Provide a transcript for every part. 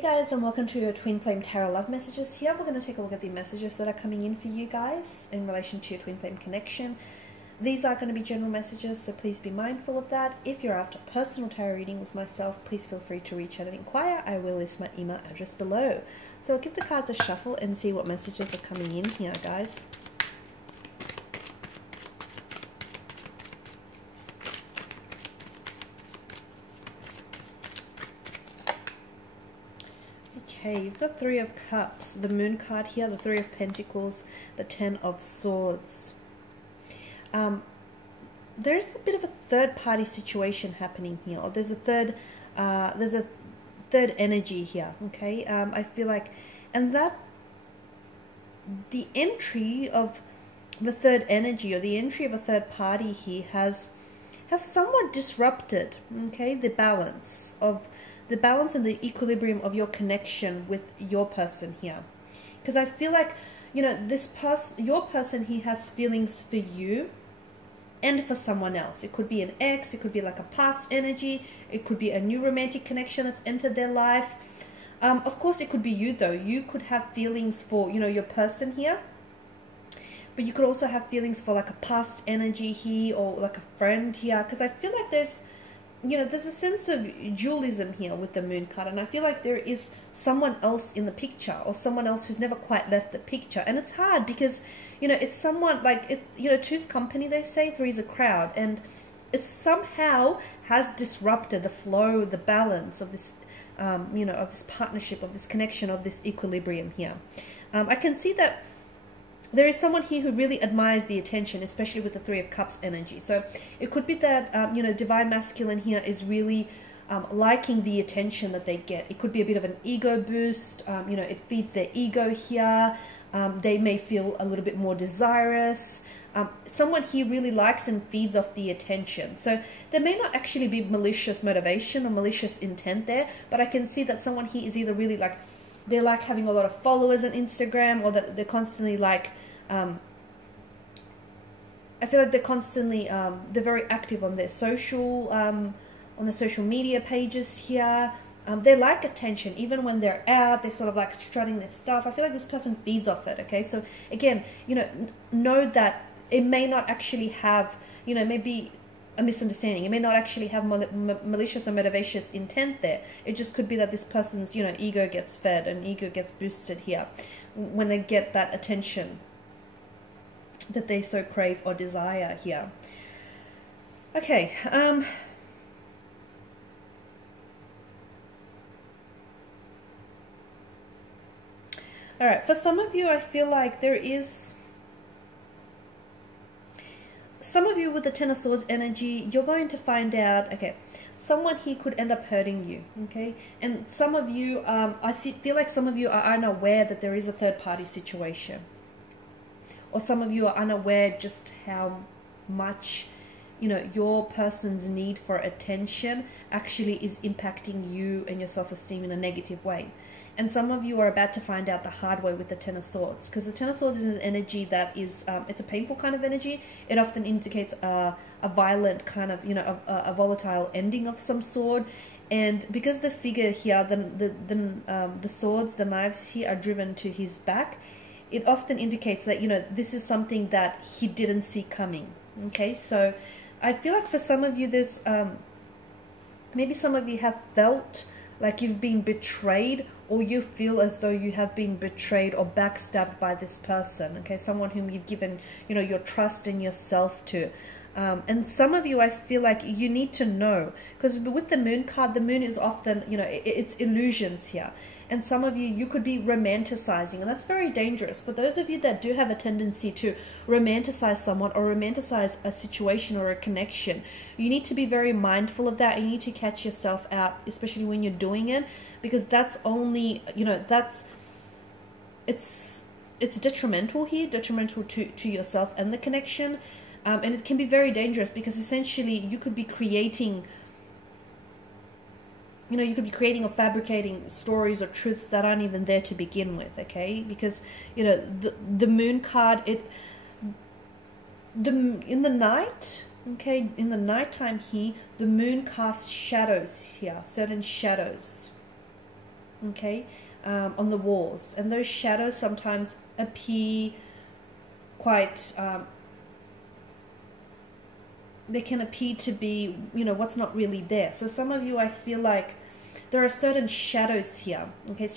Hey guys, and welcome to your Twin Flame Tarot Love Messages. Here we're going to take a look at the messages that are coming in for you guys in relation to your Twin Flame connection. These are going to be general messages, so please be mindful of that. If you're after personal tarot reading with myself, please feel free to reach out and inquire. I will list my email address below. So I'll give the cards a shuffle and see what messages are coming in here, guys. Okay, you've got Three of Cups, the Moon card here, the Three of Pentacles, the Ten of Swords. There's a bit of a third-party situation happening here, or there's a third energy here. Okay, I feel like, and that the entry of the third energy, or the entry of a third party here, has somewhat disrupted, okay, the balance and the equilibrium of your connection with your person here. Because I feel like, you know, your person here has feelings for you and for someone else. It could be an ex, it could be like a past energy, it could be a new romantic connection that's entered their life. Of course, it could be you though. You could have feelings for, you know, your person here. But you could also have feelings for like a past energy here, or like a friend here. Because I feel like there's, you know, there's a sense of dualism here with the Moon card, and I feel like there is someone else in the picture, or someone else who's never quite left the picture. And it's hard because, you know, it's someone like, it, you know, two's company, they say, three's a crowd, and it somehow has disrupted the flow, the balance of this, you know, of this partnership, of this connection, of this equilibrium here. I can see that there is someone here who really admires the attention, especially with the Three of Cups energy. So it could be that, you know, Divine Masculine here is really liking the attention that they get. It could be a bit of an ego boost. You know, it feeds their ego here. They may feel a little bit more desirous. Someone here really likes and feeds off the attention. So there may not actually be malicious motivation or malicious intent there, but I can see that someone here is either really like, they like having a lot of followers on Instagram, or that they're constantly like, I feel like they're constantly, they're very active on their social media pages here. They like attention, even when they're out, they're sort of like strutting their stuff. I feel like this person feeds off it, okay? So again, you know that it may not actually have, you know, maybe a misunderstanding. It may not actually have malicious or motivacious intent there. It just could be that this person's, you know, ego gets fed and ego gets boosted here when they get that attention that they so crave or desire here. Okay, all right, for some of you, I feel like there is, some of you with the Ten of Swords energy, you're going to find out, okay, someone here could end up hurting you, okay? And some of you, I feel like some of you are unaware that there is a third-party situation. Or some of you are unaware just how much, you know, your person's need for attention actually is impacting you and your self-esteem in a negative way. And some of you are about to find out the hard way with the Ten of Swords, because the Ten of Swords is an energy that is, it's a painful kind of energy. It often indicates a violent kind of, you know, a volatile ending of some sort. And because the figure here, the swords, the knives here are driven to his back, it often indicates that, you know, this is something that he didn't see coming. Okay, so I feel like for some of you, there's maybe some of you have felt like you've been betrayed, or you feel as though you have been betrayed or backstabbed by this person, okay? Someone whom you've given, you know, your trust and yourself to. And some of you, I feel like you need to know, because with the Moon card, the Moon is often, you know, it's illusions here. And some of you, you could be romanticizing, and that's very dangerous. For those of you that do have a tendency to romanticize someone or romanticize a situation or a connection, you need to be very mindful of that. You need to catch yourself out, especially when you're doing it, because that's only, you know, it's detrimental here, detrimental to yourself and the connection. And it can be very dangerous, because essentially you could be creating, you know, you could be creating or fabricating stories or truths that aren't even there to begin with, okay? Because, you know, the Moon card, in the night, okay, in the nighttime here, the Moon casts shadows here, certain shadows. okay, on the walls. And those shadows sometimes appear quite, they can appear to be, you know, what's not really there. So some of you, I feel like there are certain shadows here, okay,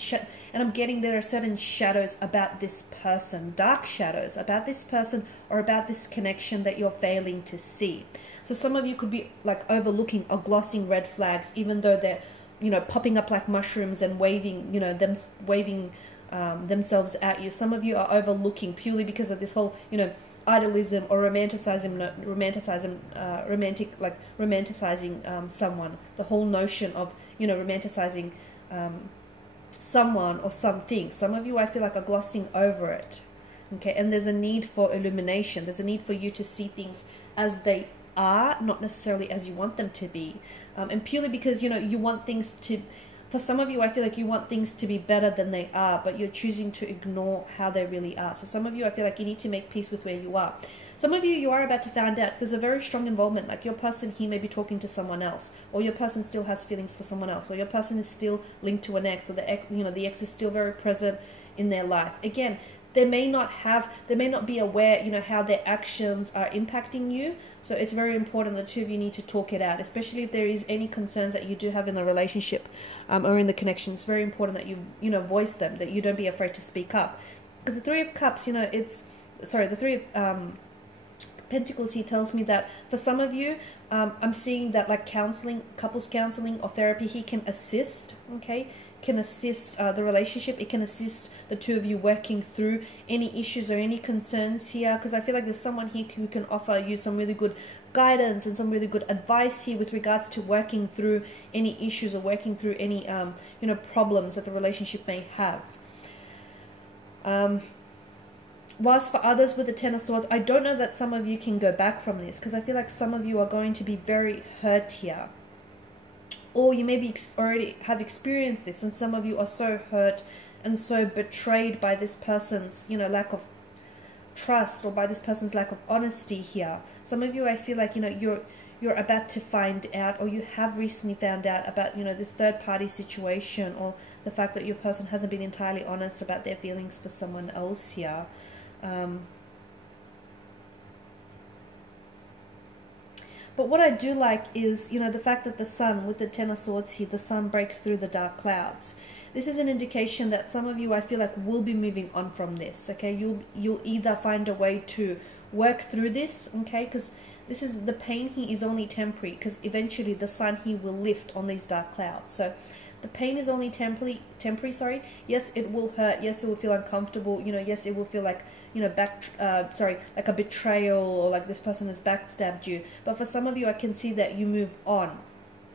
and I'm getting there are certain shadows about this person, dark shadows about this person or about this connection that you're failing to see. So some of you could be like overlooking or glossing red flags, even though they're, you know, popping up like mushrooms and waving, you know, waving themselves at you. Some of you are overlooking purely because of this whole, you know, idealism or romanticizing someone. The whole notion of, you know, romanticizing someone or something. Some of you, I feel like, are glossing over it. Okay, and there's a need for illumination. There's a need for you to see things as they are, not necessarily as you want them to be. And purely because, you know, you want things to, for some of you, I feel like you want things to be better than they are, but you're choosing to ignore how they really are. So some of you, I feel like you need to make peace with where you are. Some of you, you are about to find out there's a very strong involvement, like your person here may be talking to someone else, or your person still has feelings for someone else, or your person is still linked to an ex, or the ex, you know, the ex is still very present in their life. Again, they may not be aware, you know, how their actions are impacting you. So it's very important the two of you need to talk it out, especially if there is any concerns that you do have in the relationship or in the connection. It's very important that you know, voice them, that you don't be afraid to speak up. Because the Three of Cups, you know, the Three of Pentacles here tells me that for some of you, I'm seeing that like counseling, couples counseling or therapy here can assist, okay? Can assist the relationship. It can assist the two of you working through any issues or any concerns here, because I feel like there's someone here who can offer you some really good guidance and some really good advice here with regards to working through any issues or working through any you know, problems that the relationship may have. Whilst for others with the Ten of Swords, I don't know that some of you can go back from this, because I feel like some of you are going to be very hurt here. Or you maybe already have experienced this, and some of you are so hurt and so betrayed by this person's, you know, lack of trust, or by this person's lack of honesty here. Some of you, I feel like, you know, you're about to find out, or you have recently found out about, you know, this third-party situation, or the fact that your person hasn't been entirely honest about their feelings for someone else here. But what I do like is, you know, the fact that the sun, with the Ten of Swords here, the sun breaks through the dark clouds. This is an indication that some of you, I feel like, will be moving on from this, okay? You'll either find a way to work through this, okay? Because this is, the pain here is only temporary, because eventually the sun here will lift on these dark clouds. So the pain is only temporary, sorry. Yes, it will hurt. Yes, it will feel uncomfortable. You know, yes, it will feel like, you know, like a betrayal, or like this person has backstabbed you. But for some of you, I can see that you move on.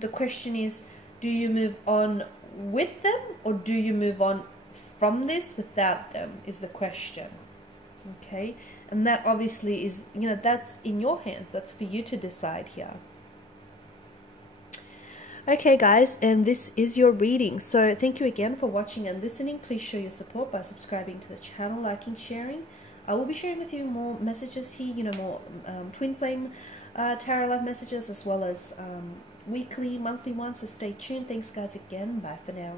The question is, do you move on with them, or do you move on from this without them, is the question. Okay, and that obviously is, you know, that's in your hands. That's for you to decide here. Okay guys, and this is your reading. So thank you again for watching and listening. Please show your support by subscribing to the channel, liking, sharing. I will be sharing with you more messages here, you know, more twin flame tarot love messages, as well as weekly, monthly ones, so stay tuned. Thanks guys again. Bye for now.